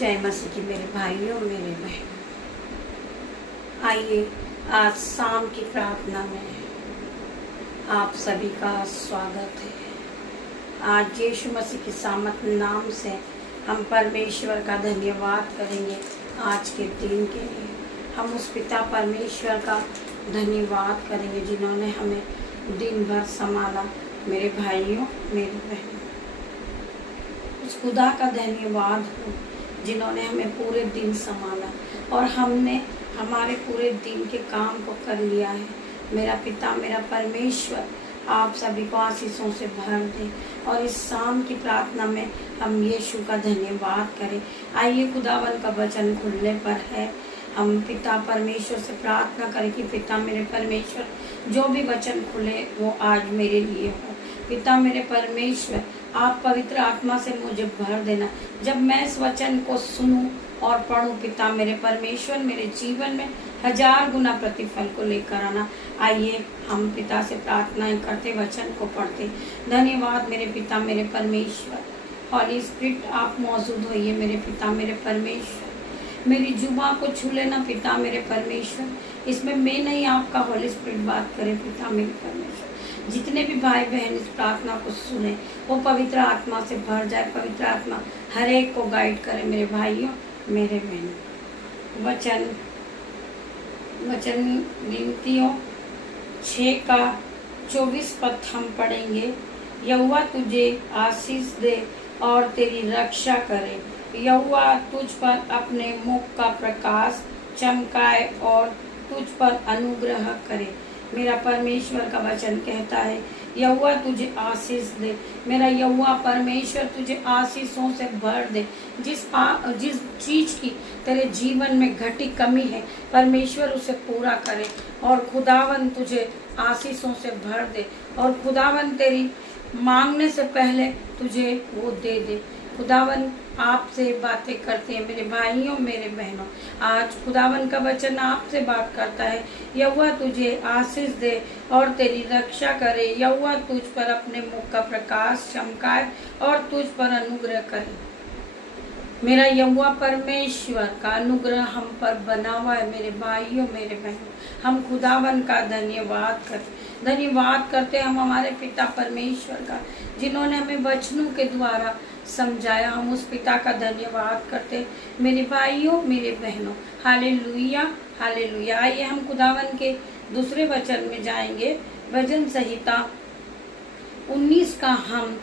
जय मसीह की मेरे भाइयों मेरे बहनों, आइए आज शाम की प्रार्थना में आप सभी का स्वागत है। आज यीशु मसीह की सामर्थ नाम से हम परमेश्वर का धन्यवाद करेंगे। आज के दिन के लिए हम उस पिता परमेश्वर का धन्यवाद करेंगे जिन्होंने हमें दिन भर संभाला। मेरे भाइयों मेरे बहनों, उस खुदा का धन्यवाद हो जिन्होंने हमें पूरे दिन संभाला और हमने हमारे पूरे दिन के काम को कर लिया है। मेरा पिता मेरा परमेश्वर आप सभी को आशीषों से भर दे और इस शाम की प्रार्थना में हम यीशु का धन्यवाद करें। आइए खुदावन का वचन खुलने पर है, हम पिता परमेश्वर से प्रार्थना करें कि पिता मेरे परमेश्वर जो भी वचन खुले वो आज मेरे लिए हो। पिता मेरे परमेश्वर आप पवित्र आत्मा से मुझे भर देना जब मैं इस वचन को सुनूं और पढ़ूं। पिता मेरे परमेश्वर मेरे जीवन में 1000 गुना प्रतिफल को लेकर आना। आइए हम पिता से प्रार्थनाएं करते वचन को पढ़ते। धन्यवाद मेरे पिता मेरे परमेश्वर, हॉली स्पिरिट आप मौजूद होइए मेरे पिता मेरे परमेश्वर। मेरी जुबान को छू लेना पिता मेरे परमेश्वर, इसमें मैं नहीं आपका हॉली स्पिरिट बात करे पिता मेरे परमेश्वर। जितने भी भाई बहन इस प्रार्थना को सुने वो पवित्र आत्मा से भर जाए। पवित्र आत्मा हर एक को गाइड करे मेरे भाइयों मेरे बहनों। वचन गिनतियों 6 का 24 पद हम पढ़ेंगे। यहोवा तुझे आशीष दे और तेरी रक्षा करे। यहोवा तुझ पर अपने मुख का प्रकाश चमकाए और तुझ पर अनुग्रह करे। मेरा परमेश्वर का वचन कहता है यहोवा तुझे आशीष दे। मेरा यहोवा परमेश्वर तुझे आशीषों से भर दे। जिस चीज़ की तेरे जीवन में घटी कमी है परमेश्वर उसे पूरा करे और खुदावन तुझे आशीषों से भर दे और खुदावन तेरी मांगने से पहले तुझे वो दे दे। खुदावन आपसे बातें करते हैं मेरे भाइयों मेरे बहनों। आज खुदावन का वचन आपसे बात करता है। यहोवा तुझे आशीष दे और तेरी रक्षा करे। यहोवा तुझ पर अपने मुख का प्रकाश चमकाए और तुझ पर अनुग्रह करे। मेरा यहोवा परमेश्वर का अनुग्रह हम पर बना हुआ है मेरे भाइयों मेरे बहनों। हम खुदावन का धन्यवाद करते हम हमारे पिता परमेश्वर का जिन्होंने हमें वचनों के द्वारा समझाया। हम उस पिता का धन्यवाद करते मेरे भाइयों मेरे बहनों। Hallelujah hallelujah. आइए हम खुदावन के दूसरे वचन में जाएंगे। भजन संहिता 19 का हम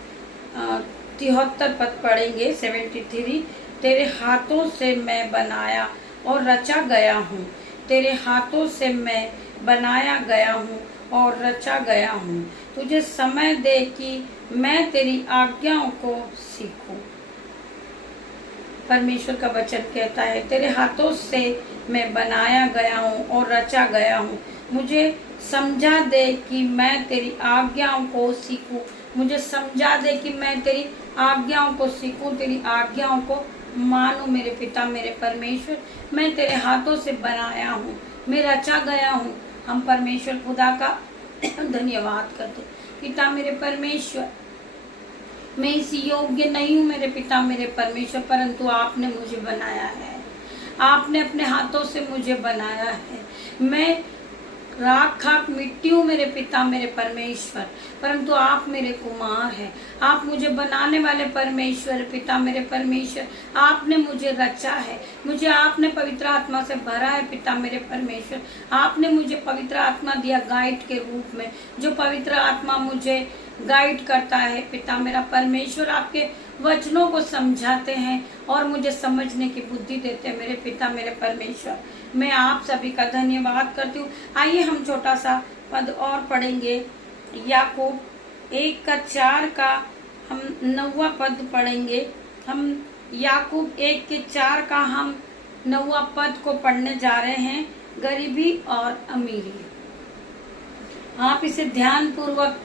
73 पद पढ़ेंगे। 73। तेरे हाथों से मैं बनाया और रचा गया हूँ। तेरे हाथों से मैं बनाया गया हूँ और रचा गया हूँ। तुझे समय दे कि मैं तेरी आज्ञाओं को सीखूं। परमेश्वर का वचन कहता है तेरे हाथों से मैं बनाया गया हूँ और रचा गया हूँ। मुझे समझा दे कि मैं तेरी आज्ञाओं को सीखूं। मुझे समझा दे कि मैं तेरी आज्ञाओं को सीखूं, तेरी आज्ञाओं को मानूं। मेरे पिता मेरे परमेश्वर मैं तेरे हाथों से बनाया हूँ, मैं रचा गया हूँ। हम परमेश्वर खुदा का धन्यवाद करते। पिता मेरे परमेश्वर मैं इस योग्य नहीं हूँ मेरे पिता मेरे परमेश्वर, परंतु आपने मुझे बनाया है। आपने अपने हाथों से मुझे बनाया है। मैं राख खाक मिट्टी हूँ मेरे पिता मेरे परमेश्वर, परंतु आप मेरे कुमार हैं। आप मुझे बनाने वाले परमेश्वर पिता मेरे परमेश्वर, आपने मुझे रचा है। मुझे आपने पवित्र आत्मा से भरा है पिता मेरे परमेश्वर। आपने मुझे पवित्र आत्मा दिया गाइड के रूप में, जो पवित्र आत्मा मुझे गाइड करता है पिता मेरा परमेश्वर। आपके वचनों को समझाते हैं और मुझे समझने की बुद्धि देते हैं मेरे पिता मेरे परमेश्वर। मैं आप सभी का धन्यवाद करती हूँ। आइए हम छोटा सा पद और पढ़ेंगे। याकूब 1 का 4 का हम 9वां पद पढ़ेंगे। हम याकूब 1 के 4 का हम 9वां पद को पढ़ने जा रहे हैं। गरीबी और अमीरी, आप इसे ध्यान पूर्वक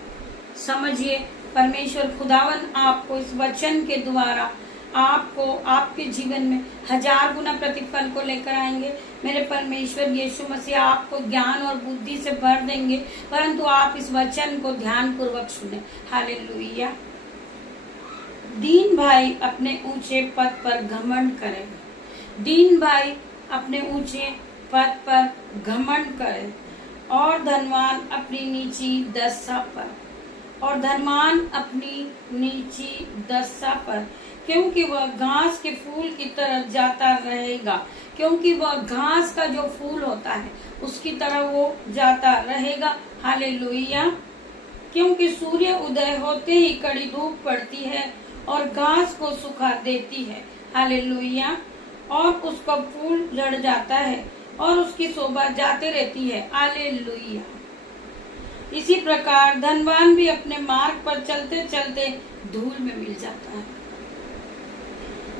समझिए। परमेश्वर खुदावन आपको इस वचन के द्वारा आपको आपके जीवन में 1000 गुना प्रतिफल को लेकर आएंगे। मेरे परमेश्वर यीशु मसीह आपको ज्ञान और बुद्धि से भर देंगे, परंतु आप इस वचन को ध्यान पूर्वक सुने। हालेलुया। दीन भाई अपने ऊंचे पद पर घमंड करें, दीन भाई अपने ऊंचे पद पर घमंड करे और धनवान अपनी नीची दशा पर, और धनवान अपनी नीची दशा पर, क्योंकि वह घास के फूल की तरह जाता रहेगा, क्योंकि वह घास का जो फूल होता है उसकी तरह वो जाता रहेगा। हालेलुया। क्योंकि सूर्य उदय होते ही कड़ी धूप पड़ती है और घास को सुखा देती है। हालेलुया। और उसका फूल झड़ जाता है और उसकी शोभा जाते रहती है। हालेलुया। इसी प्रकार धनवान भी अपने मार्ग पर चलते चलते धूल में मिल जाता है।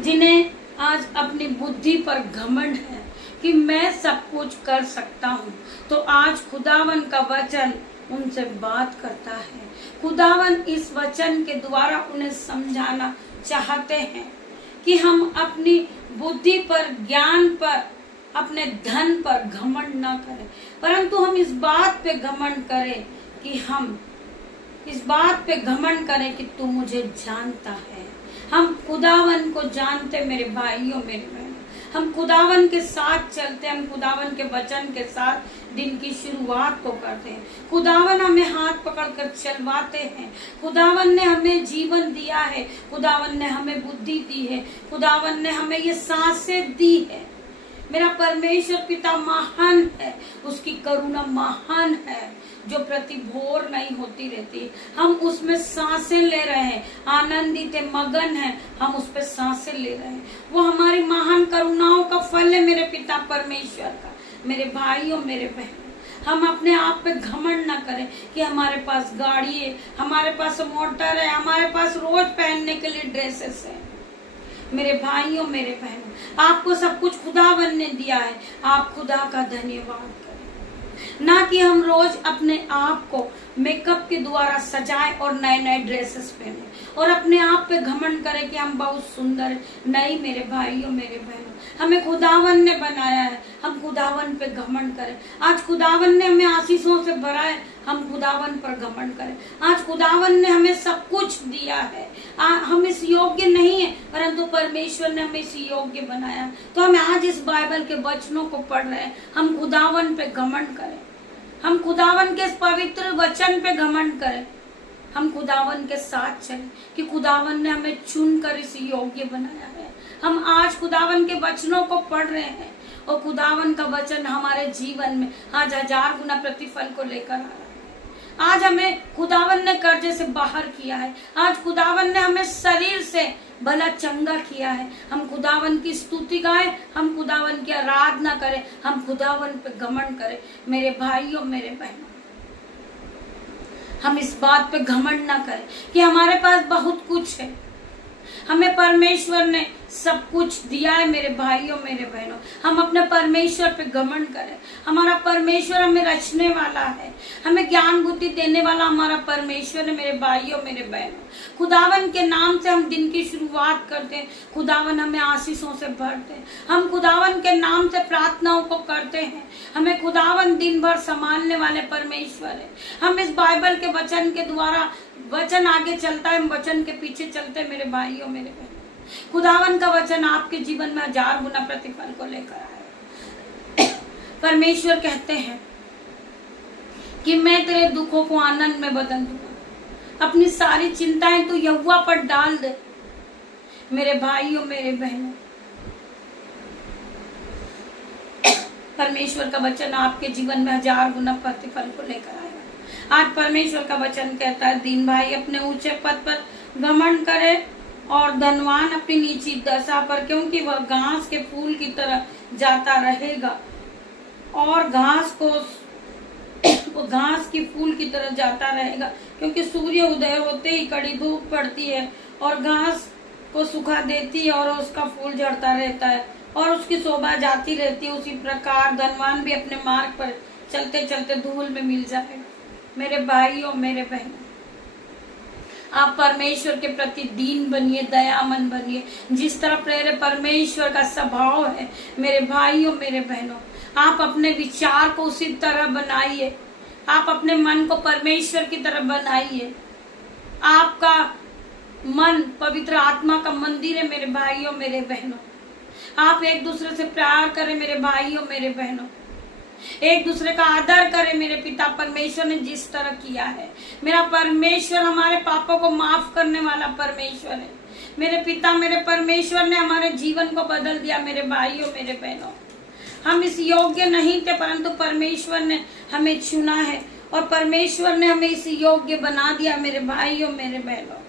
जिन्हें आज अपनी बुद्धि पर घमंड है कि मैं सब कुछ कर सकता हूँ, तो आज खुदावन का वचन उनसे बात करता है। खुदावन इस वचन के द्वारा उन्हें समझाना चाहते हैं कि हम अपनी बुद्धि पर, ज्ञान पर, अपने धन पर घमंड ना करें, परंतु हम इस बात पे घमंड करें कि हम इस बात पे घमंड करें कि तू मुझे जानता है। हम खुदावन को जानते मेरे भाइयों, मेरे बहनों। हम खुदावन के साथ चलते, हम खुदावन के वचन के साथ दिन की शुरुआत को करते हैं। खुदावन हमें हाथ पकड़कर चलवाते हैं। खुदावन ने हमें जीवन दिया है, खुदावन ने हमें बुद्धि दी है, खुदावन ने हमें ये सांसें दी है। मेरा परमेश्वर पिता महान है, उसकी करुणा महान है जो प्रति भोर नहीं होती रहती। हम उसमें सांसें ले रहे हैं, आनंदित है, मगन है, हम उस पर सांसें ले रहे हैं। वो हमारी महान करुणाओं का फल है मेरे पिता परमेश्वर का। मेरे भाइयों, मेरे बहनों, हम अपने आप पे घमंड ना करें कि हमारे पास गाड़ी है, हमारे पास मोटर है, हमारे पास रोज पहनने के लिए ड्रेसेस है। मेरे भाइयों, मेरे बहनों, आपको सब कुछ खुदावन ने दिया है। आप खुदा का धन्यवाद करें, ना कि हम रोज अपने आप को मेकअप के द्वारा सजाएं और नए नए ड्रेसेस पहने और अपने आप पे घमंड करें कि हम बहुत सुंदर हैं। नहीं मेरे भाइयों, मेरे बहनों, हमें खुदावन ने बनाया है, हम खुदावन पे घमंड करें। आज खुदावन ने हमें आशीषों से भरा है, हम खुदावन पर घमंड करें। आज खुदावन ने हमें सब कुछ दिया है। हम इस योग्य नहीं है, परंतु परमेश्वर ने हमें इस योग्य बनाया। तो हम आज इस बाइबल के वचनों को पढ़ रहे हैं, हम खुदावन पे घमंड करें, हम खुदावन के इस पवित्र वचन पे घमंड करें, हम खुदावन के साथ चलें कि खुदावन ने हमें चुनकर इस योग्य बनाया है। हम आज खुदावन के वचनों को पढ़ रहे हैं और खुदावन का वचन हमारे जीवन में आज 1000 गुना प्रतिफल को लेकर आ रहा है। आज हमें खुदावन ने कर्जे से बाहर किया है। आज खुदावन ने हमें शरीर से भला चंगा किया है। हम खुदावन की स्तुति गाएं, हम खुदावन की आराधना करें, हम खुदावन पे घमंड करें। मेरे भाइयों, मेरे बहनों, हम इस बात पे घमंड ना करें कि हमारे पास बहुत कुछ है। हमें परमेश्वर ने सब कुछ दिया है। मेरे भाइयों, मेरे बहनों, हम अपने परमेश्वर पे घमंड करें। हमारा परमेश्वर हमें रचने वाला है, हमें ज्ञान बुद्धि देने वाला हमारा परमेश्वर है। मेरे भाइयों, मेरे बहनों, खुदावन के नाम से हम दिन की शुरुआत करते हैं। खुदावन हमें आशीषों से भरते हैं। हम खुदावन के नाम से प्रार्थनाओं को करते हैं। हमें खुदावन दिन भर संभालने वाले परमेश्वर है। हम इस बाइबल के वचन के द्वारा, वचन आगे चलता है, हम वचन के पीछे चलते हैं। मेरे भाइयों, मेरे बहनों, खुदावन का वचन आपके जीवन में 1000 गुना प्रतिफल को लेकर आए। परमेश्वर कहते हैं कि मैं तेरे दुखों को आनंद में बदल दूंगा। अपनी सारी चिंताएं तू यहोवा पर डाल दे। मेरे भाइयों, मेरे बहनों, परमेश्वर का वचन आपके जीवन में 1000 गुना प्रतिफल को लेकर आएगा। आज परमेश्वर का वचन कहता है, दीन भाई अपने ऊंचे पद पर घमंड करे और धनवान अपनी नीची दशा पर, क्योंकि वह घास के फूल की तरह जाता रहेगा और घास की फूल की तरह जाता रहेगा। क्योंकि सूर्य उदय होते ही कड़ी धूप पड़ती है और घास को सुखा देती है और उसका फूल झड़ता रहता है और उसकी शोभा जाती रहती है। उसी प्रकार धनवान भी अपने मार्ग पर चलते चलते धूल में मिल जाएगा। मेरे भाइयों, मेरे बहनों, आप परमेश्वर के प्रति दीन बनिए, दयामन बनिए, जिस तरह प्रेरे परमेश्वर का स्वभाव है। मेरे भाइयों, मेरे बहनों, आप अपने विचार को उसी तरह बनाइए। आप अपने मन को परमेश्वर की तरह बनाइए। आपका मन पवित्र आत्मा का मंदिर है। मेरे भाइयों, मेरे बहनों, आप एक दूसरे से प्यार करें मेरे भाइयों मेरे बहनों, एक दूसरे का आदर करें। मेरे पिता परमेश्वर ने जिस तरह किया है, मेरा परमेश्वर हमारे पापों को माफ करने वाला परमेश्वर है। मेरे पिता मेरे परमेश्वर ने हमारे जीवन को बदल दिया। मेरे भाइयों मेरे बहनों, हम इस योग्य नहीं थे, परंतु परमेश्वर ने हमें चुना है और परमेश्वर ने हमें इस योग्य बना दिया। मेरे भाइयों मेरे बहनों,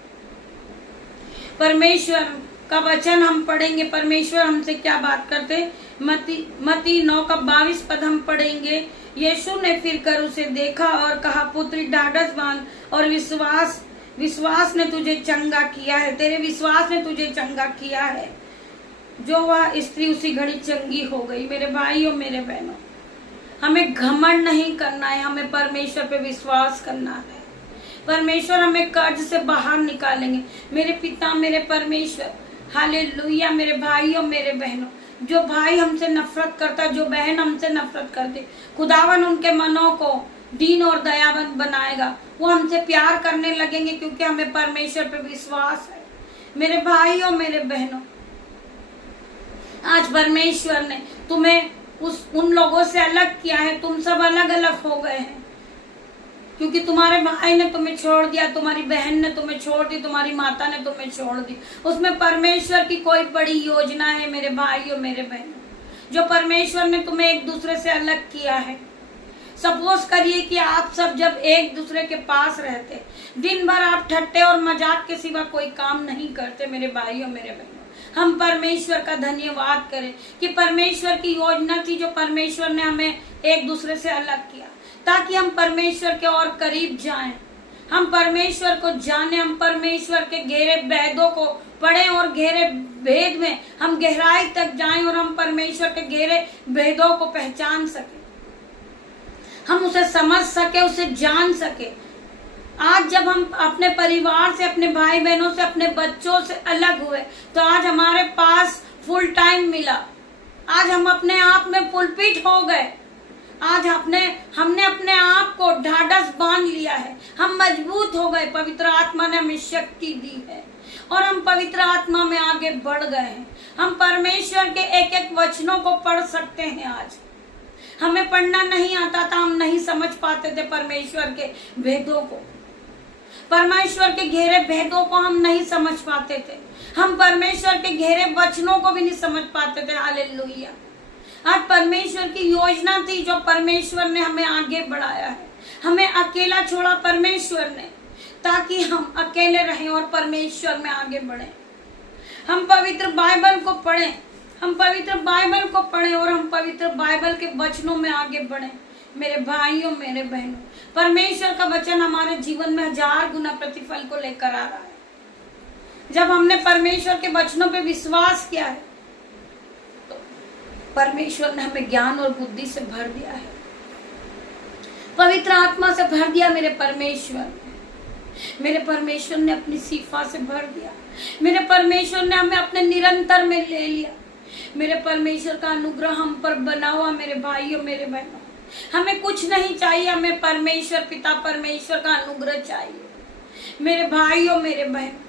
परमेश्वर का वचन हम पढ़ेंगे। परमेश्वर हमसे क्या बात करते, मत्ती 9:22 पद हम पढ़ेंगे। यीशु ने फिर कर उसे देखा और कहा, पुत्री ढाढ़स बांध और विश्वास ने तुझे चंगा किया है, तेरे विश्वास ने तुझे चंगा किया है। जो वह स्त्री उसी घड़ी चंगी हो गई। मेरे भाइयों मेरे बहनों, हमें घमंड नहीं करना है, हमें परमेश्वर पे विश्वास करना है। परमेश्वर हमें कर्ज से बाहर निकालेंगे। मेरे पिता मेरे परमेश्वर, हालेलुया। मेरे भाइयों मेरे बहनों, जो भाई हमसे नफरत करता, जो बहन हमसे नफरत करते, खुदावन उनके मनों को दीन और दयावंत बनाएगा। वो हमसे प्यार करने लगेंगे क्योंकि हमें परमेश्वर पे विश्वास है। मेरे भाइयों मेरे बहनों, आज परमेश्वर ने तुम्हें उन लोगों से अलग किया है। तुम सब अलग अलग हो गए हैं क्योंकि तुम्हारे भाई ने तुम्हें छोड़ दिया, तुम्हारी बहन ने तुम्हें छोड़ दी, तुम्हारी माता ने तुम्हें छोड़ दी। उसमें परमेश्वर की कोई बड़ी योजना है मेरे भाइयों मेरे बहनों, जो परमेश्वर ने तुम्हें एक दूसरे से अलग किया है। सपोज करिए कि आप सब जब एक दूसरे के पास रहते, दिन भर आप ठट्टे और मजाक के सिवा कोई काम नहीं करते। मेरे भाइयों मेरे बहनों, हम परमेश्वर का धन्यवाद करें कि परमेश्वर की योजना थी, जो परमेश्वर ने हमें एक दूसरे से अलग किया ताकि हम परमेश्वर के और करीब जाएं, हम परमेश्वर को जाने, हम परमेश्वर के गहरे भेदों को पढ़ें और गहरे भेद में हम गहराई तक जाएं और हम परमेश्वर के गहरे भेदों को पहचान सके, हम उसे समझ सके, उसे जान सके। आज जब हम अपने परिवार से, अपने भाई बहनों से, अपने बच्चों से अलग हुए, तो आज हमारे पास फुल टाइम मिला। आज हम अपने आप में पुलपिट हो गए। आज हमने अपने आप को ढाढ़स बांध लिया है, हम मजबूत हो गए। पवित्र आत्मा ने हमें शक्ति दी है और हम पवित्र आत्मा में आगे बढ़ गए हैं। हम परमेश्वर के एक एक वचनों को पढ़ सकते हैं। आज हमें पढ़ना नहीं आता था, हम नहीं समझ पाते थे परमेश्वर के भेदों को, परमेश्वर के गहरे भेदों को हम नहीं समझ पाते थे, हम परमेश्वर के गहरे वचनों को भी नहीं समझ पाते थे। हालेलुया। आज परमेश्वर की योजना थी जो परमेश्वर ने हमें आगे बढ़ाया है। हमें अकेला छोड़ा परमेश्वर ने ताकि हम अकेले रहें और परमेश्वर में आगे बढ़ें। हम पवित्र बाइबल को पढ़ें, हम पवित्र बाइबल को पढ़ें और हम पवित्र बाइबल के वचनों में आगे बढ़ें। मेरे भाइयों मेरे बहनों, परमेश्वर का वचन हमारे जीवन में 1000 गुना प्रतिफल को लेकर आ रहा है। जब हमने परमेश्वर के वचनों पे विश्वास किया है तो परमेश्वर ने हमें ज्ञान और बुद्धि से भर दिया है, पवित्र आत्मा से भर दिया। मेरे परमेश्वर ने अपनी सिफा से भर दिया। मेरे परमेश्वर ने हमें अपने निरंतर में ले लिया। मेरे परमेश्वर का अनुग्रह हम पर बना हुआ। मेरे भाइयों मेरे बहनों, हमें कुछ नहीं चाहिए, हमें परमेश्वर पिता परमेश्वर का अनुग्रह चाहिए। मेरे भाइयों मेरे बहनों,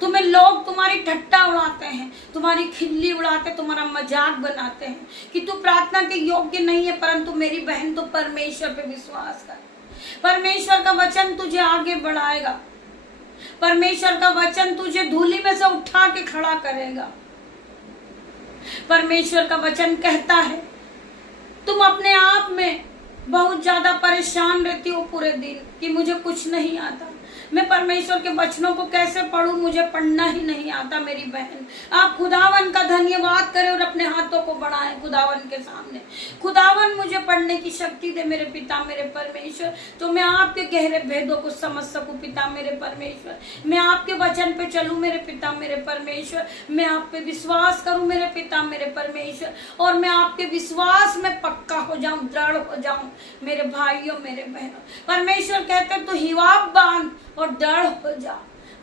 तुम्हें लोग तुम्हारी ठट्टा उड़ाते हैं, तुम्हारी खिल्ली उड़ाते, तुम्हारा मजाक बनाते हैं कि तू प्रार्थना के योग्य नहीं है, परंतु मेरी बहन तो परमेश्वर पे विश्वास कर। परमेश्वर का वचन तुझे आगे बढ़ाएगा। परमेश्वर का वचन तुझे धूली में से उठा के खड़ा करेगा। परमेश्वर का वचन कहता है, तुम अपने आप में बहुत ज्यादा परेशान रहती हो पूरे दिन कि मुझे कुछ नहीं आता, मैं परमेश्वर के वचनों को कैसे पढ़ूं, मुझे पढ़ना ही नहीं आता। मेरी बहन, आप खुदावन का धन्यवाद करें और अपने हाथों को बढ़ाएं खुदावन के सामने। खुदावन मुझे पढ़ने की शक्ति दे मेरे पिता मेरे परमेश्वर, तो मैं आपके गहरे भेदों को समझ सकूं पिता मेरे परमेश्वर। मैं आपके वचन पे चलूं मेरे पिता मेरे परमेश्वर। मैं आप पे विश्वास करूं मेरे पिता मेरे परमेश्वर, और मैं आपके विश्वास में पक्का हो जाऊं, दृढ़ हो जाऊं। मेरे भाइयों मेरे बहनों, परमेश्वर कहते तो हिवाब बांध और दृढ़ हो जा।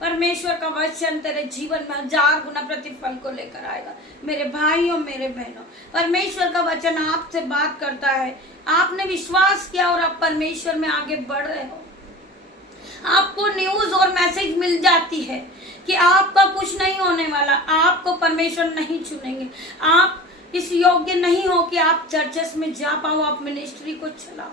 परमेश्वर का वचन तेरे जीवन में 1000 गुना प्रतिफल को लेकर आएगा। मेरे भाइयों मेरे बहनों, परमेश्वर का वचन आपसे बात करता है। आपने विश्वास किया और आप परमेश्वर में आगे बढ़ रहे हो। आपको न्यूज और मैसेज मिल जाती है कि आपका कुछ नहीं होने वाला, आपको परमेश्वर नहीं चुनेंगे, आप इस योग्य नहीं हो कि आप चर्चेस में जा पाओ, आप मिनिस्ट्री को चलाओ,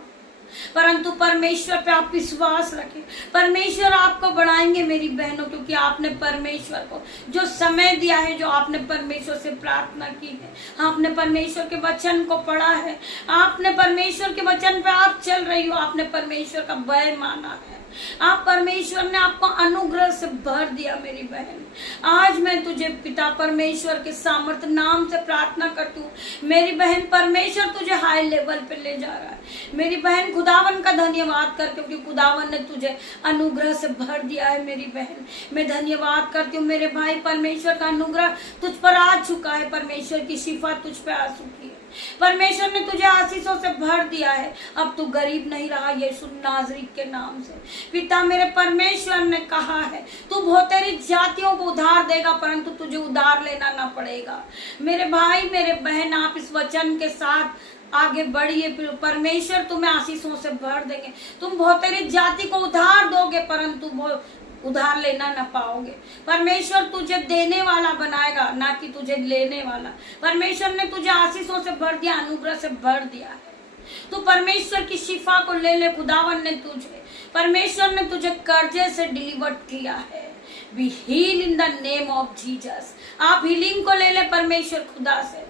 परंतु परमेश्वर पे आप विश्वास रखें। परमेश्वर आपको बढ़ाएंगे मेरी बहनों, क्योंकि आपने परमेश्वर को जो समय दिया है, जो आपने परमेश्वर से प्रार्थना की है, आपने परमेश्वर के वचन को पढ़ा है, आपने परमेश्वर के वचन पे आप चल रही हो, आपने परमेश्वर का भय माना है, आप परमेश्वर ने आपको अनुग्रह से भर दिया मेरी बहन। आज मैं तुझे पिता परमेश्वर के सामर्थ्य नाम से प्रार्थना करती हूँ मेरी बहन, परमेश्वर तुझे हाई लेवल पे ले जा रहा है मेरी बहन। खुदावन का धन्यवाद कर, क्योंकि खुदावन ने तुझे अनुग्रह से भर दिया है मेरी बहन। मैं धन्यवाद करती हूँ मेरे भाई, परमेश्वर का अनुग्रह तुझ पर आ चुका है, परमेश्वर की शिफा तुझ पे आ चुकी है, परमेश्वर ने तुझे आशीषों से भर दिया है। अब तू गरीब नहीं रहा यीशु नाज़री के नाम से। पिता मेरे परमेश्वर ने कहा है तू बहुतेरी जातियों को उधार देगा, परंतु तुझे उधार लेना ना पड़ेगा। मेरे भाई मेरे बहन, आप इस वचन के साथ आगे बढ़िए, परमेश्वर तुम्हें आशीषों से भर देंगे। तुम बहुतेरी जाति को उधार दोगे, परंतु उधार लेना ना पाओगे। परमेश्वर तुझे देने वाला बनाएगा, ना कि तुझे लेने वाला। परमेश्वर ने तुझे आशीषों से भर दिया, अनुग्रह से भर दिया है। तू परमेश्वर की शिफा को ले ले। खुदावन ने तुझे, परमेश्वर ने तुझे कर्जे से डिलीवर किया है। Be heal in the name of Jesus. आप हीलिंग को ले ले परमेश्वर खुदा से।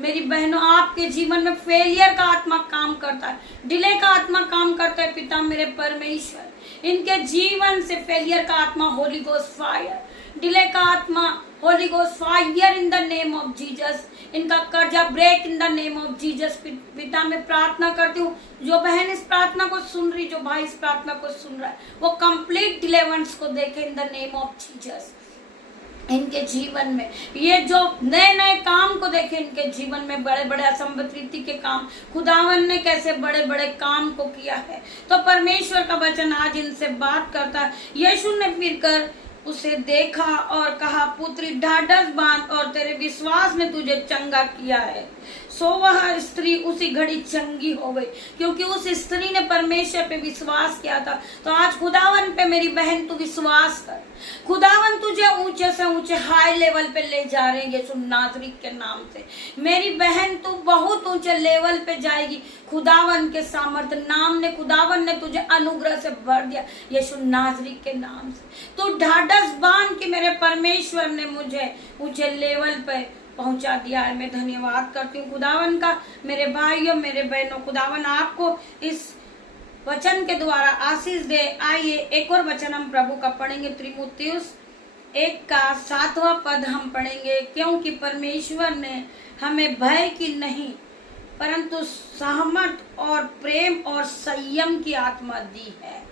मेरी बहनों, आपके जीवन में फेलियर का आत्मा काम करता है, डिले का आत्मा काम करता है। पिता मेरे परमेश्वर, इनके जीवन से फेलियर का आत्मा, होली गोस्ट फायर, डिले का आत्मा, holy ghost fire in the name of Jesus. इनका कर्जा break in the name of Jesus. पिता मैं प्रार्थना करती हूँ, जो बहन इस प्रार्थना को सुन रही, जो भाई इस प्रार्थना को सुन रहा है, वो कंप्लीट डिलीवरेंस को देखे इन द नेम ऑफ जीसस। इनके जीवन में ये जो नए नए काम को देखे, इनके जीवन में बड़े बड़े असंभव रीति के काम, खुदावन ने कैसे बड़े बड़े काम को किया है। तो परमेश्वर का वचन आज इनसे बात करता है। यीशु ने फिर कर उसे देखा और कहा, पुत्री ढाढ़स बांध, और तेरे विश्वास ने तुझे चंगा किया है। सो वह स्त्री उसी घड़ी चंगी हो गई, क्योंकि उस स्त्री ने परमेश्वर पे विश्वास किया था। तो आज खुदावन पे मेरी बहन तू विश्वास कर। खुदावन तुझे ऊंचे से ऊंचे हाई लेवल पे ले जा रहे हैं यीशु नाज़री के नाम से। मेरी बहन तू बहुत ऊंचे लेवल पे जाएगी खुदावन के सामर्थ्य नाम ने। खुदावन ने तुझे अनुग्रह से भर दिया यीशु नाज़री के नाम से। तू ढाढ़स बांध के मेरे परमेश्वर ने मुझे ऊंचे लेवल पे पहुंचा दिया है। मैं धन्यवाद करती हूँ खुदावन का। मेरे भाइयों मेरे बहनों, खुदावन आपको इस वचन के द्वारा आशीष दे। आइए एक और वचन हम प्रभु का पढ़ेंगे, तीमुथियुस 1 का 7वां पद हम पढ़ेंगे। क्योंकि परमेश्वर ने हमें भय की नहीं, परंतु सहमत और प्रेम और संयम की आत्मा दी है।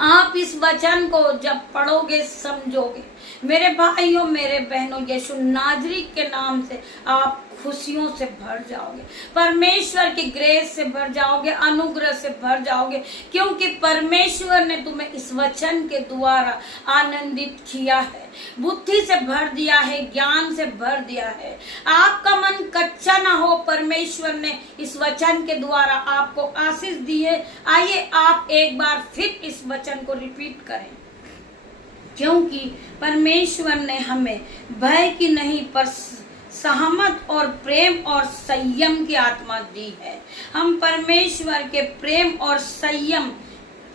आप इस वचन को जब पढ़ोगे, समझोगे, मेरे भाइयों मेरे बहनों, यीशु नाज़री के नाम से आप खुशियों से भर जाओगे, परमेश्वर की ग्रेस से भर जाओगे, अनुग्रह से भर जाओगे, क्योंकि परमेश्वर ने तुम्हें इस वचन के द्वारा आनंदित किया है, बुद्धि से भर दिया है, ज्ञान से भर दिया है। आपका मन कच्चा ना हो, परमेश्वर ने इस वचन के द्वारा आपको आशीष दी है। आइए आप एक बार फिर इस वचन को रिपीट करें। क्योंकि परमेश्वर ने हमें भय की नहीं पर सहमत और प्रेम और संयम की आत्मा दी है। हम परमेश्वर के प्रेम और संयम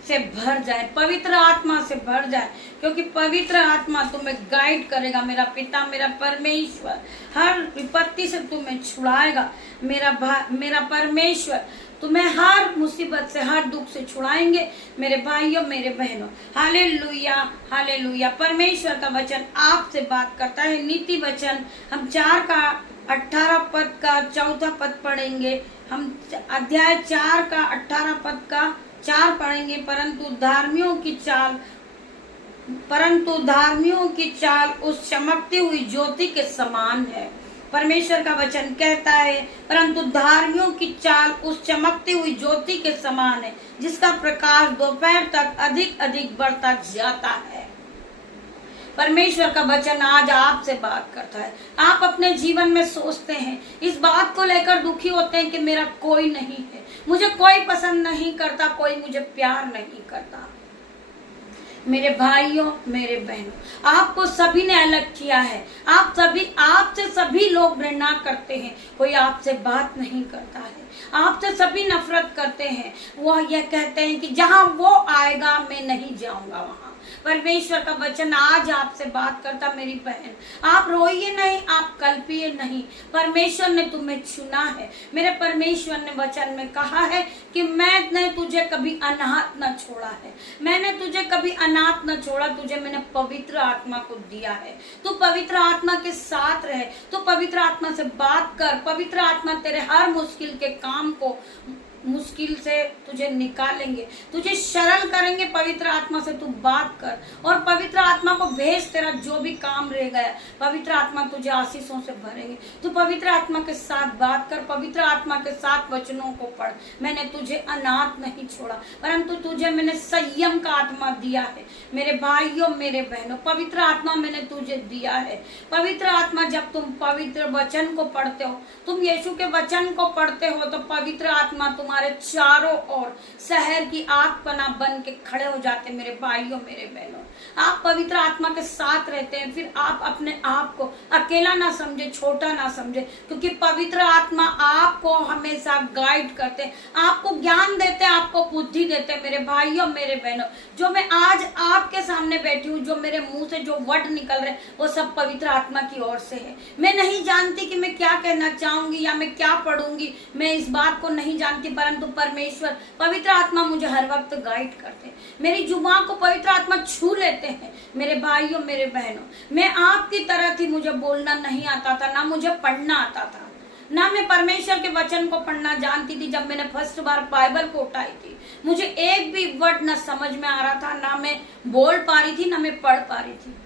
से भर जाए, पवित्र आत्मा से भर जाए, क्योंकि पवित्र आत्मा तुम्हें गाइड करेगा। मेरा पिता मेरा परमेश्वर हर विपत्ति से तुम्हें छुड़ाएगा। मेरा परमेश्वर तुम्हें हर मुसीबत से, हर दुख से छुड़ाएंगे। मेरे भाइयों मेरे बहनों, हालेलुया हालेलुया। परमेश्वर का वचन आपसे बात करता है। नीति वचन हम 4 का 18 पद का 4था पद पढ़ेंगे। हम अध्याय 4 का 18 पद का 4 पढ़ेंगे। परंतु धार्मियों की चाल उस चमकती हुई ज्योति के समान है। परमेश्वर का वचन कहता है, परंतु धार्मियों की चाल उस चमकती हुई ज्योति के समान है, जिसका प्रकाश दोपहर तक अधिक अधिक बढ़ता जाता है। परमेश्वर का वचन आज आपसे बात करता है। आप अपने जीवन में सोचते हैं, इस बात को लेकर दुखी होते हैं कि मेरा कोई नहीं है, मुझे कोई पसंद नहीं करता, कोई मुझे प्यार नहीं करता। मेरे भाइयों मेरे बहनों, आपको सभी ने अलग किया है। आपसे सभी लोग घृणा करते हैं, कोई आपसे बात नहीं करता है। आपसे सभी नफरत करते हैं। वो यह कहते हैं कि जहां वो आएगा मैं नहीं जाऊंगा वहां। परमेश्वर का वचन आज आपसे बात करता, मेरी बहन, आप रोइए नहीं, आप कल्पिए नहीं। परमेश्वर ने तुम्हें चुना है। मेरे परमेश्वर ने वचन में कहा है कि मैंने तुझे कभी अनाथ न छोड़ा है, मैंने तुझे कभी अनाथ न छोड़ा, तुझे मैंने पवित्र आत्मा को दिया है। तू पवित्र आत्मा के साथ रहे, तू पवित्र आत्मा से बात कर। पवित्र आत्मा तेरे हर मुश्किल के काम को मुश्किल से तुझे निकालेंगे, तुझे सरल करेंगे। पवित्र आत्मा से तू बात कर और पवित्र आत्मा को भेज। तेरा जो भी काम रह गया, पवित्र आत्मा तुझे आशीषों से भरेंगे। तू पवित्र आत्मा के साथ बात कर, पवित्र आत्मा के साथ वचनों को पढ़। मैंने तुझे अनाथ नहीं छोड़ा, परंतु तुझे मैंने संयम का आत्मा दिया है। मेरे भाइयों मेरे बहनों, पवित्र आत्मा मैंने तुझे दिया है। पवित्र आत्मा, जब तुम पवित्र वचन को पढ़ते हो, तुम यीशु के वचन को पढ़ते हो, तो पवित्र आत्मा तुम्हारे चारों ओर शहर की आग पना बन के खड़े हो जाते। मेरे भाइयों मेरे बहनों, आप पवित्र आत्मा के साथ रहते हैं, फिर आप अपने आप को अकेला ना समझे, छोटा ना समझे, क्योंकि पवित्र आत्मा आपको हमेशा गाइड करते हैं, आपको ज्ञान देते हैं, आपको बुद्धि देते हैं। मेरे भाइयों मेरे बहनों, जो मैं आज आपके सामने बैठी हूँ, जो मेरे मुंह से जो वर्ड निकल रहे, वो सब पवित्र आत्मा की ओर से है। मैं नहीं जानती कि मैं क्या कहना चाहूंगी या मैं क्या पढ़ूंगी, मैं इस बात को नहीं जानती, परंतु परमेश्वर पवित्र आत्मा मुझे हर वक्त गाइड करते हैं। मेरी जुबान को पवित्र आत्मा छू लेते हैं। मेरे भाइयों मेरे बहनों, मैं आपकी तरह थी, मुझे बोलना नहीं आता था, ना मुझे पढ़ना आता था, ना मैं परमेश्वर के वचन को पढ़ना जानती थी। जब मैंने फर्स्ट बार बाइबल को उठाई थी, मुझे एक भी वर्ड ना समझ में आ रहा था, ना मैं बोल पा रही थी, ना मैं पढ़ पा रही थी।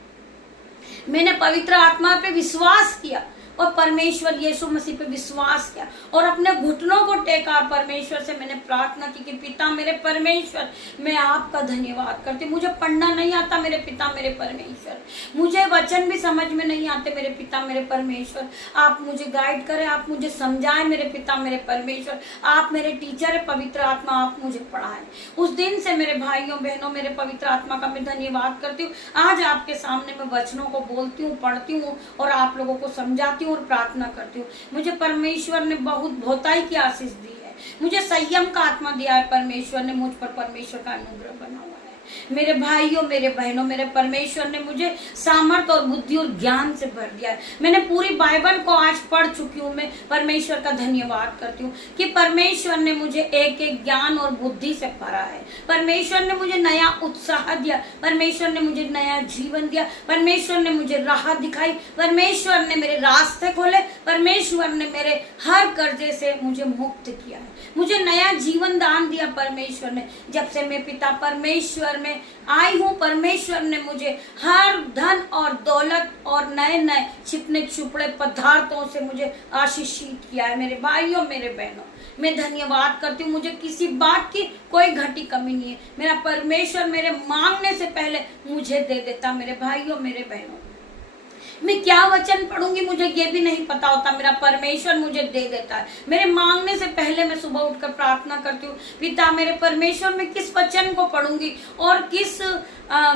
मैंने पवित्र आत्मा पे विश्वास किया और परमेश्वर यीशु मसीह पे विश्वास किया और अपने घुटनों को टेका। परमेश्वर से मैंने प्रार्थना की कि पिता मेरे परमेश्वर, मैं आपका धन्यवाद करती। मुझे पढ़ना नहीं आता मेरे पिता मेरे परमेश्वर, मुझे वचन भी समझ में नहीं आते मेरे पिता मेरे परमेश्वर, आप मुझे गाइड करें, आप मुझे समझाएं मेरे पिता मेरे परमेश्वर। आप मेरे टीचर है, पवित्र आत्मा आप मुझे पढ़ाएं। उस दिन से मेरे भाइयों बहनों, मेरे पवित्र आत्मा का मैं धन्यवाद करती हूँ। आज आपके सामने मैं वचनों को बोलती हूँ, पढ़ती हूँ और आप लोगों को समझाती हूँ और प्रार्थना करती हूँ। मुझे परमेश्वर ने बहुत बहुताई की आशीष दी है, मुझे संयम का आत्मा दिया है। परमेश्वर ने मुझ पर परमेश्वर का अनुग्रह बना हुआ है। मेरे भाइयों मेरे बहनों, मेरे परमेश्वर ने मुझे सामर्थ्य और बुद्धि और ज्ञान से भर दिया है। मैंने पूरी बाइबल को आज पढ़ चुकी हूँ। मैं परमेश्वर का धन्यवाद करती हूँ कि परमेश्वर ने मुझे एक एक ज्ञान और बुद्धि से भरा है। परमेश्वर ने मुझे नया उत्साह दिया, परमेश्वर ने मुझे नया जीवन दिया, परमेश्वर ने मुझे राह दिखाई, परमेश्वर ने मेरे रास्ते खोले, परमेश्वर ने मेरे हर कर्जे से मुझे मुक्त किया है, मुझे नया जीवन दान दिया परमेश्वर ने। जब से मैं पिता परमेश्वर में आई हूँ, परमेश्वर ने मुझे हर धन और दौलत और नए नए छिपने छुपड़े पदार्थों से मुझे आशीषित किया है। मेरे भाइयों मेरे बहनों, मैं धन्यवाद करती हूँ। मुझे किसी बात की कोई घटी कमी नहीं है। मेरा परमेश्वर मेरे मांगने से पहले मुझे दे देता। मेरे भाइयों मेरे बहनों, मैं क्या वचन पढ़ूंगी मुझे ये भी नहीं पता होता, मेरा परमेश्वर मुझे दे देता है। मेरे मांगने से पहले मैं सुबह उठकर प्रार्थना करती हूँ, पिता मेरे परमेश्वर मैं किस वचन को पढ़ूंगी और किस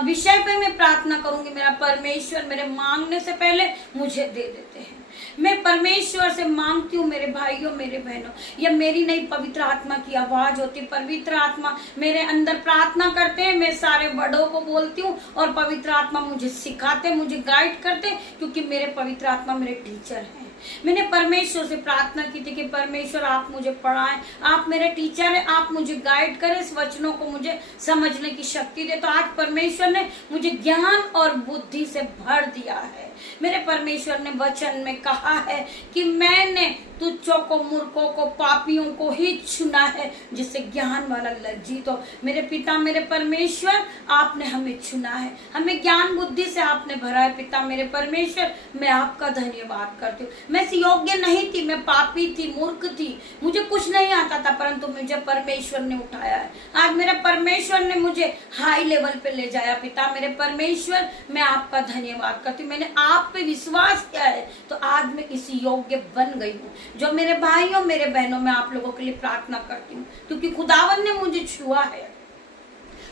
विषय पे मैं प्रार्थना करूंगी, मेरा परमेश्वर मेरे मांगने से पहले मुझे दे देते हैं। मैं परमेश्वर से मांगती हूँ। मेरे भाइयों मेरे बहनों, यह मेरी नहीं पवित्र आत्मा की आवाज होती। पवित्र आत्मा मेरे अंदर प्रार्थना करते हैं, मैं सारे वर्डों को बोलती हूँ और पवित्र आत्मा मुझे सिखाते, मुझे गाइड करते, क्योंकि मेरे पवित्र आत्मा मेरे टीचर हैं। मैंने परमेश्वर से प्रार्थना की थी कि परमेश्वर आप मुझे पढ़ाएं, आप मेरे टीचर हैं, आप मुझे गाइड करें, इस वचनों को मुझे समझने की शक्ति दे। तो आज परमेश्वर ने मुझे ज्ञान और बुद्धि से भर दिया है। मेरे परमेश्वर ने वचन में कहा है कि मैंने तुच्छों को, मूर्खों को, पापियों को ही चुना है, जिससे ज्ञान वाला लज्जित हो। मेरे पिता मेरे परमेश्वर, आपने हमें चुना है, हमें ज्ञान बुद्धि से आपने भरा है। पिता मेरे परमेश्वर, मैं आपका धन्यवाद करती हूँ। मैं योग्य नहीं थी, मैं पापी थी, मूर्ख थी, मुझे कुछ नहीं आता था, परंतु मुझे परमेश्वर ने उठाया है। आज मेरे परमेश्वर ने मुझे हाई लेवल पे ले जाया। पिता मेरे परमेश्वर, मैं आपका धन्यवाद करती हूँ। मैंने आप पे विश्वास किया है, तो आज मैं इस योग्य बन गई हूँ। जो मेरे भाइयों मेरे बहनों, मैं आप लोगों के लिए प्रार्थना करती हूँ, क्योंकि खुदावन ने मुझे छुआ है।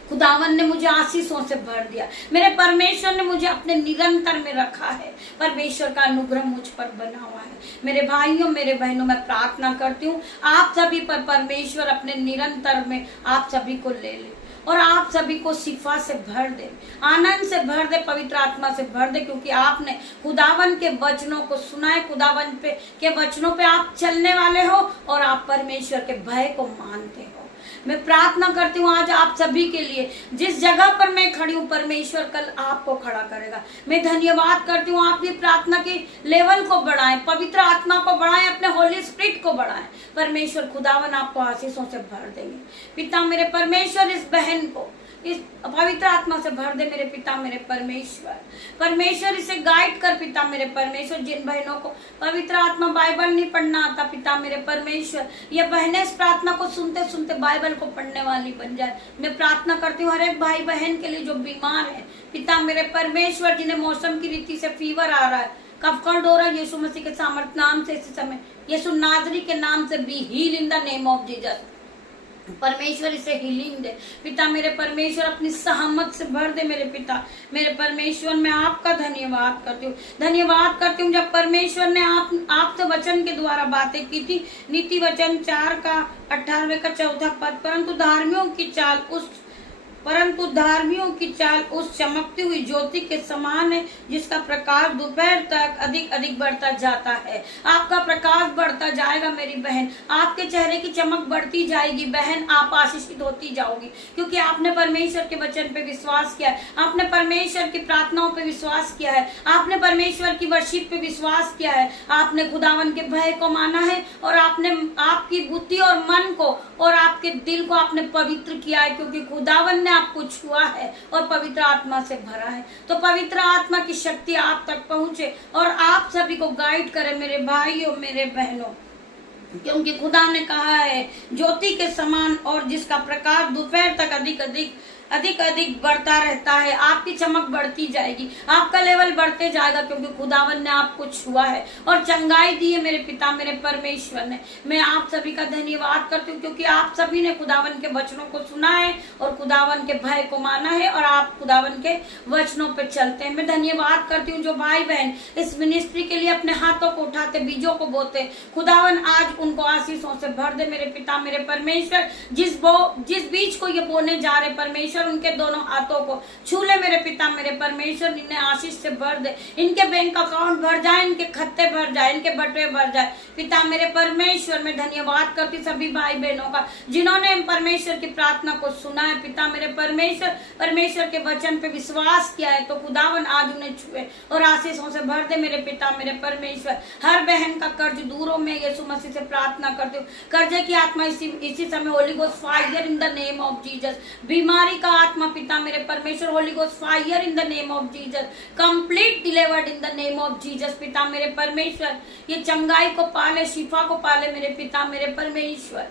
खुदावन ने मुझे आशीषों से भर दिया, मेरे परमेश्वर ने मुझे अपने निरंतर में रखा है, परमेश्वर का अनुग्रह मुझ पर बना हुआ है। मेरे भाइयों मेरे बहनों, मैं प्रार्थना करती हूँ आप सभी पर परमेश्वर अपने निरंतर में आप सभी को ले ले और आप सभी को शिफा से भर दे, आनंद से भर दे, पवित्र आत्मा से भर दे, क्योंकि आपने खुदावन के वचनों को सुना है, खुदावन के वचनों पे आप चलने वाले हो और आप परमेश्वर के भय को मानते हो। मैं प्रार्थना करती हूँ आज आप सभी के लिए, जिस जगह पर मैं खड़ी हूँ परमेश्वर कल आपको खड़ा करेगा। मैं धन्यवाद करती हूँ, आप भी प्रार्थना की लेवल को बढ़ाएं, पवित्र आत्मा को बढ़ाएं, अपने होली स्पिरिट को बढ़ाएं। परमेश्वर खुदावन आपको आशीषों से भर देंगे। पिता मेरे परमेश्वर, इस बहन को इस पवित्र आत्मा से भर दे मेरे पिता मेरे परमेश्वर। परमेश्वर इसे गाइड कर पिता मेरे परमेश्वर। जिन बहनों को पवित्र आत्मा बाइबल नहीं पढ़ना आता पिता मेरे परमेश्वर, ये बहनें इस प्रार्थना को सुनते सुनते बाइबल को पढ़ने वाली बन जाए। मैं प्रार्थना करती हूँ हर एक भाई बहन के लिए जो बीमार है पिता मेरे परमेश्वर, जिन्हें मौसम की रीति से फीवर आ रहा है, कफ कोल्ड हो रहा है, यीशु मसीह के सामर्थ नाम से इस समय यीशु नाजरी के नाम से be heal in the name of Jesus. परमेश्वर इसे हीलिंग दे पिता मेरे परमेश्वर, अपनी सहमत से भर दे मेरे पिता मेरे परमेश्वर। मैं आपका धन्यवाद करती हूँ जब परमेश्वर ने आपसे वचन के द्वारा बातें की थी। नीति वचन 4 का 18वें का 4था पद, परंतु धार्मियों की चाल उस चमकती हुई ज्योति के समान है जिसका प्रकाश दोपहर तक अधिक अधिक बढ़ता जाता है। आपका प्रकाश बढ़ता जाएगा मेरी बहन, आपके चेहरे की चमक बढ़ती जाएगी बहन, आप आशीषित होती जाओगी, क्योंकि आपने परमेश्वर के वचन पे विश्वास किया है, आपने परमेश्वर की प्रार्थनाओं पे विश्वास किया है, आपने परमेश्वर की वर्शिप पे विश्वास किया है, आपने खुदावन के भय को माना है और आपने आपकी बुद्धि और मन को और आपके दिल को आपने पवित्र किया है, क्योंकि खुदावन ने आपको छुआ है और पवित्र आत्मा से भरा है। तो पवित्र आत्मा की शक्ति आप तक पहुंचे और आप सभी को गाइड करे मेरे भाइयों मेरे बहनों, क्योंकि खुदा ने कहा है ज्योति के समान और जिसका प्रकाश दोपहर तक अधिक अधिक बढ़ता रहता है। आपकी चमक बढ़ती जाएगी, आपका लेवल बढ़ते जाएगा, क्योंकि खुदावन ने आपको छुआ है और चंगाई दी है मेरे पिता मेरे परमेश्वर ने। मैं आप सभी का धन्यवाद करती हूँ, क्योंकि आप सभी ने खुदावन के वचनों को सुना है और खुदावन के भय को माना है और आप खुदावन के वचनों पे चलते हैं। मैं धन्यवाद करती हूँ जो भाई बहन इस मिनिस्ट्री के लिए अपने हाथों को उठाते, बीजों को बोते, खुदावन आज उनको आशीषों से भर दे मेरे पिता मेरे परमेश्वर। जिस बीज को ये बोने जा रहे परमेश्वर, उनके दोनों हाथों को छू ले मेरे पिता मेरे परमेश्वर, इन्हें आशीष से भर दे, इनके बैंक अकाउंट भर जाए, इनके खत्ते भर जाए, इनके बटुए भर जाए पिता मेरे परमेश्वर। मैं धन्यवाद करती सभी भाई बहनों का जिन्होंने परमेश्वर की प्रार्थना को सुना है पिता मेरे परमेश्वर, परमेश्वर के वचन पे विश्वास किया है, तो खुदावन आज उन्हें छुए और आशीषों से भर दे मेरे पिता मेरे परमेश्वर। हर बहन का कर्ज दूर हो, मैं यीशु मसीह से प्रार्थना करती हूँ, कर्जे की आत्मा इसी समय Holi ghost fire in the name of Jesus. बीमारी का आत्मा पिता मेरे परमेश्वर, Holi ghost fire in the name of Jesus, complete delivered in the name of Jesus पिता मेरे परमेश्वर। ये चंगाई को पाले, शिफा को पाले मेरे पिता मेरे परमेश्वर।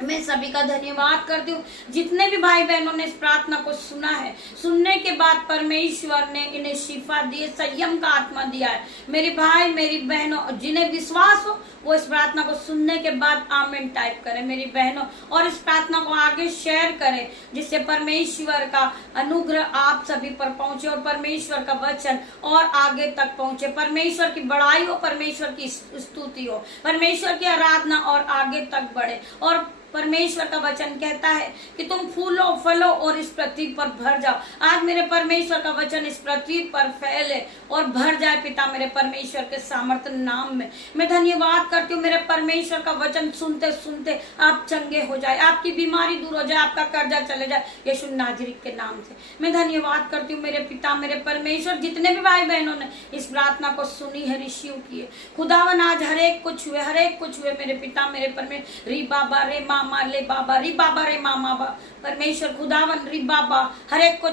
मैं सभी का धन्यवाद करती हूँ जितने भी भाई बहनों ने इस प्रार्थना को सुना है, सुनने के बाद परमेश्वर ने इन्हें शिफा दी, संयम का आत्मा दिया है। मेरे भाई मेरी बहनों जिन्हें विश्वास हो वो इस प्रार्थना को सुनने के बाद आमीन टाइप करें मेरी बहनों, और इस प्रार्थना को आगे शेयर करें, जिससे परमेश्वर का अनुग्रह आप सभी पर पहुंचे और परमेश्वर का वचन और आगे तक पहुंचे, परमेश्वर की बड़ाई हो, परमेश्वर की स्तुति हो, परमेश्वर की आराधना और आगे तक बढ़े। और परमेश्वर का वचन कहता है कि तुम फूलो फलो और इस पृथ्वी पर भर जाओ। आज मेरे परमेश्वर का वचन इस पृथ्वी पर फैले और भर जाए पिता मेरे परमेश्वर के सामर्थ्य नाम में। मैं धन्यवाद करती हूँ मेरे परमेश्वर का वचन सुनते सुनते आप चंगे हो जाए, आपकी बीमारी दूर हो जाए, आपका कर्जा चले जाए यीशु नाजरी के नाम से। मैं धन्यवाद करती हूँ मेरे पिता मेरे परमेश्वर, जितने भी भाई बहनों ने इस प्रार्थना को सुनी है, रिसीव किए, खुदावन आज हरेक कुछ हुए मेरे पिता मेरे परमेश्वर। री बाबा रे मामा ले बाबा, री बाबा रे मामा बा परमेश्वर, खुदावन री बाबा हरेक को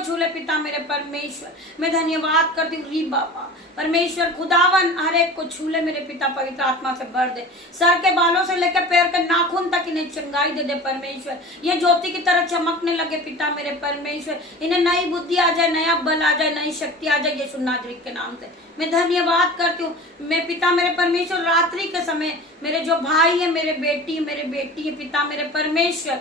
छूले पिता मेरे परमेश्वर। मैं धन्यवाद करती हूँ री बाबा परमेश्वर, खुदावन हरेक को छूले मेरे पिता, पवित्र आत्मा से भर दे, सर के बालों से लेकर पैर के नाखून तक इन्हें चंगाई दे दे परमेश्वर। ये ज्योति की तरह चमकने लगे पिता मेरे परमेश्वर, इन्हें नई बुद्धि आ जाए, नया बल आ जाए, नई शक्ति आ जाए यीशु नाजरी के नाम से। मैं धन्यवाद करती हूँ मैं पिता मेरे परमेश्वर, रात्रि के समय मेरे जो भाई है, मेरे बेटी है पिता मेरे परमेश्वर,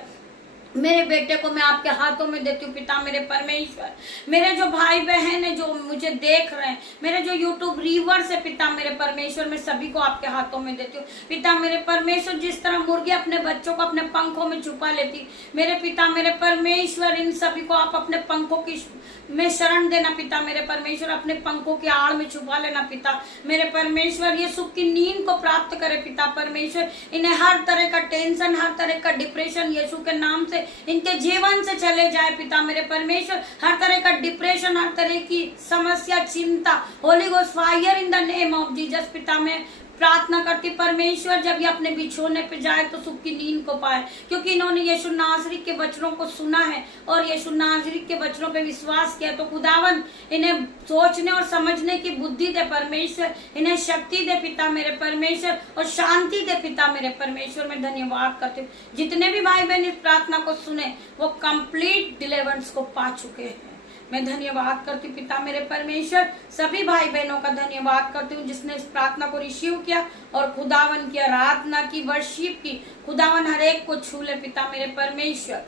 मेरे बेटे को मैं आपके हाथों में देती हूँ पिता मेरे परमेश्वर। मेरे जो भाई बहन है जो मुझे देख रहे हैं, मेरे जो यूट्यूब व्यूअर्स है पिता मेरे परमेश्वर, मैं सभी को आपके हाथों में देती हूँ पिता मेरे परमेश्वर। जिस तरह मुर्गी अपने बच्चों को अपने पंखों में छुपा लेती, मेरे पिता मेरे परमेश्वर इन सभी को आप अपने पंखों की में शरण देना पिता मेरे परमेश्वर, अपने पंखों की आड़ में छुपा लेना पिता मेरे परमेश्वर। ये सुख की नींद को प्राप्त करे पिता परमेश्वर। इन्हें हर तरह का टेंशन, हर तरह का डिप्रेशन यीशु के नाम से इनके जीवन से चले जाए पिता मेरे परमेश्वर। हर तरह का डिप्रेशन, हर तरह की समस्या, चिंता, Holi ghost fire in the name of Jesus पिता में प्रार्थना करती परमेश्वर। जब ये अपने बिछोने पे जाए तो सुख की नींद को पाए, क्योंकि इन्होंने यीशु नासरी के वचनों को सुना है और यीशु नासरी के वचनों पे विश्वास किया। तो खुदावन इन्हें सोचने और समझने की बुद्धि दे परमेश्वर, इन्हें शक्ति दे पिता मेरे परमेश्वर और शांति दे पिता मेरे परमेश्वर। मैं धन्यवाद करती हूँ जितने भी भाई बहन इस प्रार्थना को सुने वो कंप्लीट डिलीवरेंस को पा चुके हैं। मैं धन्यवाद करती हूँ पिता मेरे परमेश्वर। सभी भाई बहनों का धन्यवाद करती हूँ जिसने इस प्रार्थना को रिसीव किया और खुदावन की आराधना की, वर्शिप की। खुदावन हर एक को छू ले पिता मेरे परमेश्वर।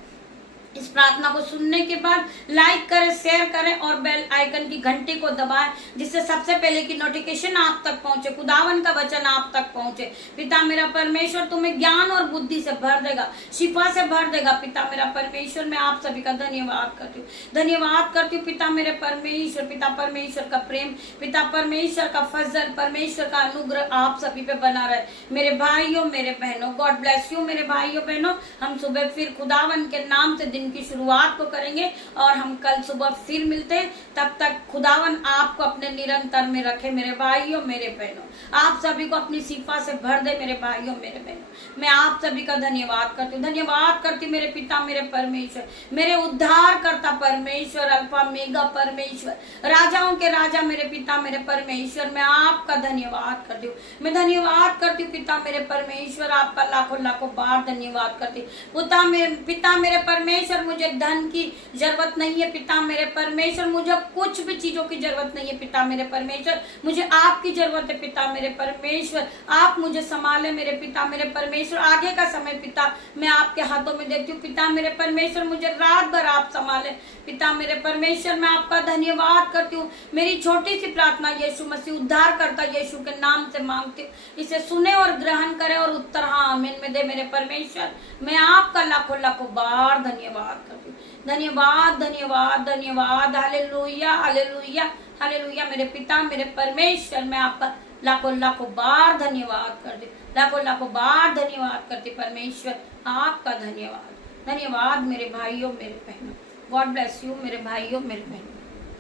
इस प्रार्थना को सुनने के बाद लाइक करें, शेयर करें और बेल आइकन की घंटी को दबाएं, जिससे सबसे पहले की नोटिफिकेशन आप तक पहुंचे, खुदावन का वचन आप तक पहुंचे। पिता मेरा परमेश्वर तुम्हें ज्ञान और बुद्धि से भर देगा, शिफा से भर देगा पिता मेरा परमेश्वर। मैं आप सभी का धन्यवाद करती हूँ, धन्यवाद करती हूँ पिता मेरे परमेश्वर। पिता परमेश्वर का प्रेम, पिता परमेश्वर का फजल, परमेश्वर का अनुग्रह आप सभी पे बना रहे मेरे भाइयों मेरे बहनों। गॉड ब्लेस यू मेरे भाइयों बहनों। हम सुबह फिर खुदावन के नाम से की शुरुआत को करेंगे और हम कल सुबह फिर मिलते हैं। तब तक खुदावन आपको अपने निरंतर में रखे मेरे भाइयों मेरे बहनों। आप सभी को अपनी शिफा से भर दे मेरे भाइयों मेरे बहनों। मैं आप सभी का धन्यवाद करती हूँ, धन्यवाद करती हूँ मेरे पिता मेरे परमेश्वर, मेरे उद्धार करता परमेश्वर, अल्फा मेगा परमेश्वर, राजाओं के राजा मेरे पिता मेरे परमेश्वर। मैं आपका धन्यवाद करती हूँ, मैं धन्यवाद करती हूँ पिता मेरे परमेश्वर। आपका लाखों लाखों बार धन्यवाद करती हूँ पिता मेरे परमेश्वर। मुझे धन की जरूरत नहीं है पिता मेरे परमेश्वर, मुझे कुछ भी चीजों की जरूरत नहीं है पिता मेरे परमेश्वर। मुझे आपकी जरूरत है पिता मेरे परमेश्वर। आप मुझे संभाले मेरे पिता मेरे परमेश्वर। आगे का समय पिता मैं आपके हाथों में देती हूँ पिता मेरे परमेश्वर। मुझे रात भर आप संभाले पिता मेरे परमेश्वर। मैं आपका धन्यवाद करती हूँ। मेरी छोटी सी प्रार्थना यीशु मसीह उद्धार करता यीशु के नाम से मांगती हूँ, इसे सुने और ग्रहण करे और उत्तर हाँ आमीन में दे मेरे परमेश्वर। मैं आपका लाखों लाखों बार धन्यवाद करती हूँ, धन्यवाद धन्यवाद धन्यवाद। हालेलुया हालेलुया हालेलुया मेरे पिता मेरे परमेश्वर। मैं आपका लाखों लाखों बार धन्यवाद करती, लाखों लाखों बार धन्यवाद करती परमेश्वर। आपका धन्यवाद, धन्यवाद मेरे भाइयों मेरे बहनों। गॉड ब्लेस यू मेरे भाइयों मेरे बहनों।